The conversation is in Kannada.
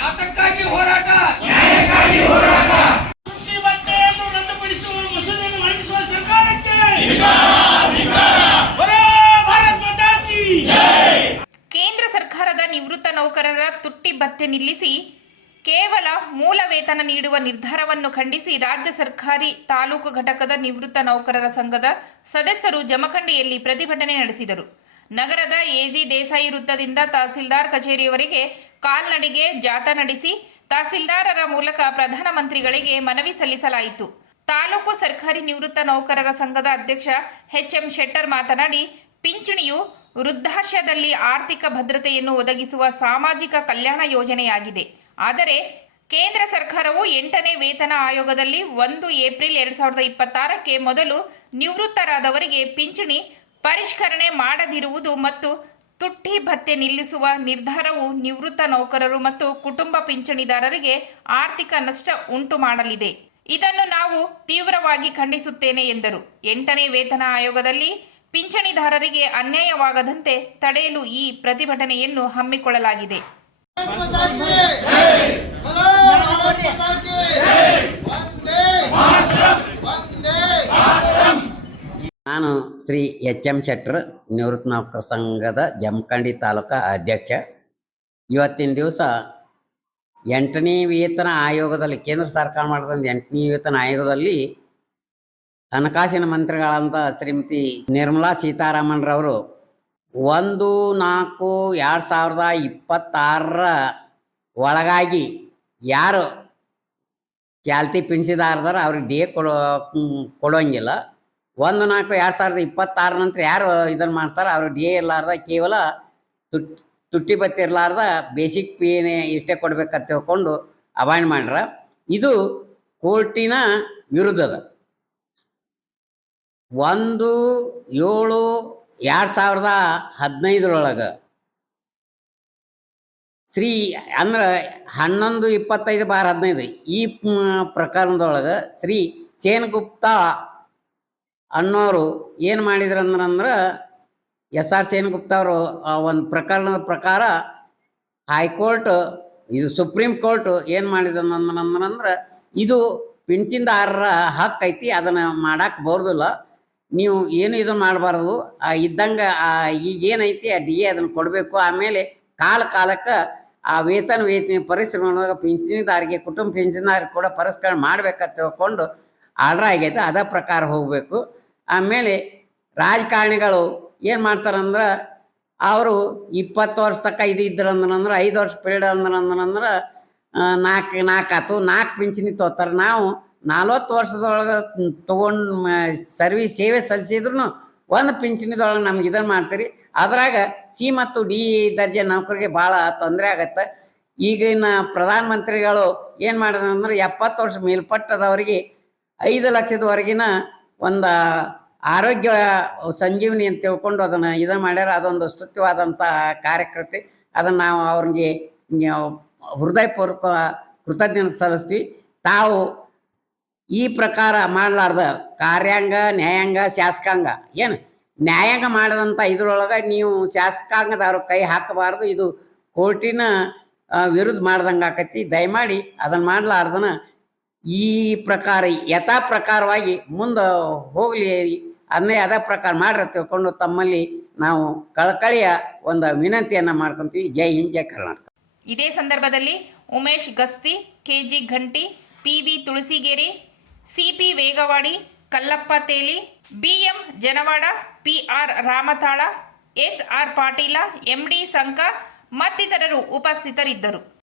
ಯಾತಕ್ಕಾಗಿ ಹೋರಾಟ. ತುಟ್ಟಿ ಭತ್ಯೆಯನ್ನು ರದ್ದುಪಡಿಸುವ ಮಸೂದೆಯನ್ನು ಮಂಡಿಸುವ ಸರ್ಕಾರಕ್ಕೆ. ಕೇಂದ್ರ ಸರ್ಕಾರದ ನಿವೃತ್ತ ನೌಕರರ ತುಟ್ಟಿ ಭತ್ತೆ ನಿಲ್ಲಿಸಿ ಕೇವಲ ಮೂಲ ವೇತನ ನೀಡುವ ನಿರ್ಧಾರವನ್ನು ಖಂಡಿಸಿ ರಾಜ್ಯ ಸರ್ಕಾರಿ ತಾಲೂಕು ಘಟಕದ ನಿವೃತ್ತ ನೌಕರರ ಸಂಘದ ಸದಸ್ಯರು ಜಮಖಂಡಿಯಲ್ಲಿ ಪ್ರತಿಭಟನೆ ನಡೆಸಿದರು. ನಗರದ ಎಜಿ ದೇಸಾಯಿ ವೃತ್ತದಿಂದ ತಹಸೀಲ್ದಾರ್ ಕಚೇರಿಯವರೆಗೆ ಕಾಲ್ನಡಿಗೆ ಜಾಥಾ ನಡೆಸಿ ತಹಸೀಲ್ದಾರರ ಮೂಲಕ ಪ್ರಧಾನಮಂತ್ರಿಗಳಿಗೆ ಮನವಿ ಸಲ್ಲಿಸಲಾಯಿತು. ತಾಲೂಕು ಸರ್ಕಾರಿ ನಿವೃತ್ತ ನೌಕರರ ಸಂಘದ ಅಧ್ಯಕ್ಷ ಎಚ್ಎಂ ಶೆಟ್ಟರ್ ಮಾತನಾಡಿ, ಪಿಂಚಣಿಯು ವೃದ್ಧಾಶ್ಯದಲ್ಲಿ ಆರ್ಥಿಕ ಭದ್ರತೆಯನ್ನು ಒದಗಿಸುವ ಸಾಮಾಜಿಕ ಕಲ್ಯಾಣ ಯೋಜನೆಯಾಗಿದೆ. ಆದರೆ ಕೇಂದ್ರ ಸರ್ಕಾರವು ಎಂಟನೇ ವೇತನ ಆಯೋಗದಲ್ಲಿ ಒಂದು ಏಪ್ರಿಲ್ ಎರಡ್ ಸಾವಿರದ ಇಪ್ಪತ್ತಾರಕ್ಕೆ ಮೊದಲು ನಿವೃತ್ತರಾದವರಿಗೆ ಪಿಂಚಣಿ ಪರಿಷ್ಕರಣೆ ಮಾಡದಿರುವುದು ಮತ್ತು ತುಟ್ಟಿ ಭತ್ಯೆ ನಿಲ್ಲಿಸುವ ನಿರ್ಧಾರವು ನಿವೃತ್ತ ನೌಕರರು ಮತ್ತು ಕುಟುಂಬ ಪಿಂಚಣಿದಾರರಿಗೆ ಆರ್ಥಿಕ ನಷ್ಟ ಉಂಟು ಮಾಡಲಿದೆ. ಇದನ್ನು ನಾವು ತೀವ್ರವಾಗಿ ಖಂಡಿಸುತ್ತೇನೆ ಎಂದರು. ಎಂಟನೇ ವೇತನ ಆಯೋಗದಲ್ಲಿ ಪಿಂಚಣಿದಾರರಿಗೆ ಅನ್ಯಾಯವಾಗದಂತೆ ತಡೆಯಲು ಈ ಪ್ರತಿಭಟನೆಯನ್ನು ಹಮ್ಮಿಕೊಳ್ಳಲಾಗಿದೆ. ನಾನು ಶ್ರೀ ಎಚ್ ಎಂ ಶೆಟ್ಟರ್ ನಿವೃತ್ತ ನೌಕರ ಸಂಘದ ಜಮಖಂಡಿ ತಾಲೂಕಾ ಅಧ್ಯಕ್ಷ. ಇವತ್ತಿನ ದಿವಸ ಎಂಟನೇ ವೇತನ ಆಯೋಗದಲ್ಲಿ, ಕೇಂದ್ರ ಸರ್ಕಾರ ಮಾಡಿದಂಥ ಎಂಟನೇ ವೇತನ ಆಯೋಗದಲ್ಲಿ ಹಣಕಾಸಿನ ಮಂತ್ರಿಗಳಂತ ಶ್ರೀಮತಿ ನಿರ್ಮಲಾ ಸೀತಾರಾಮನ್ರವರು ಒಂದು ನಾಲ್ಕು ಎರಡು ಸಾವಿರದ ಇಪ್ಪತ್ತಾರರ ಒಳಗಾಗಿ ಯಾರು ಚಾಲ್ತಿ ಪಿಣಿಸಿದಾರದಾರ ಅವ್ರಿಗೆ ಡಿ ಕೊಡೋ, ಕೊಡೋಂಗಿಲ್ಲ. ಒಂದು ನಾಲ್ಕು ಎರಡು ಸಾವಿರದ ಇಪ್ಪತ್ತಾರ ನಂತರ ಯಾರು ಇದನ್ನು ಮಾಡ್ತಾರೆ? ಅವರು ಡಿ ಎ ಇರಲಾರ್ದ, ಕೇವಲ ತುಟ್, ತುಟ್ಟಿ ಬತ್ತಿ ಇರಲಾರ್ದ ಬೇಸಿಕ್ ಪೀನೇ ಇಷ್ಟೇ ಕೊಡ್ಬೇಕಂತ ತಿಳ್ಕೊಂಡು ಅವಾಯ್ಡ್ ಮಾಡ್ರ. ಇದು ಕೋರ್ಟಿನ ವಿರುದ್ಧದ. ಒಂದು ಏಳು ಎರಡು ಸಾವಿರದ ಹದಿನೈದರೊಳಗೆ ಶ್ರೀ ಅಂದ್ರೆ ಹನ್ನೊಂದು ಇಪ್ಪತ್ತೈದು ಬಾರ್ ಹದಿನೈದು ಈ ಪ್ರಕರಣದೊಳಗೆ ಶ್ರೀ ಸೇನಗುಪ್ತಾ ಅನ್ನೋರು ಏನು ಮಾಡಿದ್ರು ಅಂದ್ರೆ ಎಸ್ ಆರ್ ಸೇನ್ಗುಪ್ತ ಅವರು ಆ ಒಂದು ಪ್ರಕರಣದ ಪ್ರಕಾರ ಹೈಕೋರ್ಟ್, ಇದು ಸುಪ್ರೀಂ ಕೋರ್ಟ್ ಏನು ಮಾಡಿದ ಅಂದ್ರೆ ಇದು ಪಿಂಚಿಂದಾರರ ಹಕ್ಕು ಐತಿ, ಅದನ್ನು ಮಾಡಕ್ಕೆ ಬರೋದಿಲ್ಲ. ನೀವು ಏನು ಇದು ಮಾಡಬಾರ್ದು ಇದ್ದಂಗೆ ಈಗ ಏನೈತಿ, ಆ ಡಿ ಎ ಅದನ್ನು ಕೊಡಬೇಕು. ಆಮೇಲೆ ಕಾಲ ಕಾಲಕ್ಕೆ ಆ ವೇತನ ವೇತನ ಪರಿಶ್ರಮ ಪಿಂಚಣಿದಾರಿಗೆ ಕುಟುಂಬ ಪಿಂಚಣಿದಾರಿಗೆ ಕೂಡ ಪರಿಷ್ಕರಣೆ ಮಾಡ್ಬೇಕಂತ ತಿಳ್ಕೊಂಡು ಆರ್ಡ್ರ್ ಆಗೈತೆ. ಅದ ಪ್ರಕಾರ ಹೋಗಬೇಕು. ಆಮೇಲೆ ರಾಜಕಾರಣಿಗಳು ಏನು ಮಾಡ್ತಾರಂದ್ರೆ ಅವರು ಇಪ್ಪತ್ತು ವರ್ಷ ತಕ್ಕ ಇದು ಇದ್ರು ಅಂದ್ರೆ ಐದು ವರ್ಷ ಪೀರಿಯಡ್ ಅಂದ್ರೆ ಅಂದ್ರೆ ನಾಲ್ಕು ನಾಲ್ಕು ಆತು ನಾಲ್ಕು ಪಿಂಚಣಿ ತೊಗೋತಾರೆ. ನಾವು ನಲ್ವತ್ತು ವರ್ಷದೊಳಗೆ ತೊಗೊಂಡು ಸರ್ವಿಸ್ ಸೇವೆ ಸಲ್ಲಿಸಿದ್ರು ಒಂದು ಪಿಂಚಣಿದೊಳಗೆ ನಮ್ಗೆ ಇದನ್ನು ಮಾಡ್ತೀರಿ. ಅದ್ರಾಗ ಸಿ ಮತ್ತು ಡಿ ದರ್ಜೆ ನೌಕರಿಗೆ ಭಾಳ ತೊಂದರೆ ಆಗತ್ತೆ. ಈಗಿನ ಪ್ರಧಾನಮಂತ್ರಿಗಳು ಏನು ಮಾಡಿದ್ರು ಎಪ್ಪತ್ತು ವರ್ಷ ಮೇಲ್ಪಟ್ಟದವರಿಗೆ ಐದು ಲಕ್ಷದವರೆಗಿನ ಒಂದು ಆರೋಗ್ಯ ಸಂಜೀವನಿ ಅಂತ ತಿಳ್ಕೊಂಡು ಅದನ್ನು ಇದು ಮಾಡ್ಯಾರ, ಅದೊಂದು ಸ್ತುತ್ಯವಾದಂಥ ಕಾರ್ಯಕರ್ತೆ. ಅದನ್ನು ನಾವು ಅವ್ರಿಗೆ ಹೃದಯ ಹೃದಯಪೂರ್ವಕ ಕೃತಜ್ಞತೆ ಸಲ್ಲಿಸ್ತೀವಿ. ತಾವು ಈ ಪ್ರಕಾರ ಮಾಡಲಾರ್ದ ಕಾರ್ಯಾಂಗ, ನ್ಯಾಯಾಂಗ, ಶಾಸಕಾಂಗ. ಏನು? ನ್ಯಾಯಾಂಗ ಮಾಡಿದಂಥ ಇದರೊಳಗೆ ನೀವು ಶಾಸಕಾಂಗದವ್ರ ಕೈ ಹಾಕಬಾರ್ದು. ಇದು ಕೋರ್ಟಿನ ವಿರುದ್ಧ ಮಾಡ್ದಂಗೆ ಆಕತಿ. ದಯಮಾಡಿ ಅದನ್ನು ಮಾಡಲಾರ್ದನ ಈ ಪ್ರಕಾರ, ಯಥಾ ಪ್ರಕಾರವಾಗಿ ಮುಂದೆ ಹೋಗಲಿ. ಅನ್ನೇ ಅದೇ ಪ್ರಕಾರ ಮಾಡ್ರ ತಿಳ್ಕೊಂಡು ತಮ್ಮಲ್ಲಿ ನಾವು ಕಳಕಳಿಯ ಒಂದು ವಿನಂತಿಯನ್ನು ಮಾಡ್ಕೊಂತೀವಿ. ಜೈ ಹಿಂದ್, ಜೈ ಕರ್ನಾಟಕ. ಇದೇ ಸಂದರ್ಭದಲ್ಲಿ Umesh Gasti, KG Ghanti, PV Tulasigeri, CP Vegavadi, Kallappa Teli, BM Janawad, PR Ramatal, SR Patil, MD Sanka ಮತ್ತಿತರರು ಉಪಸ್ಥಿತರಿದ್ದರು.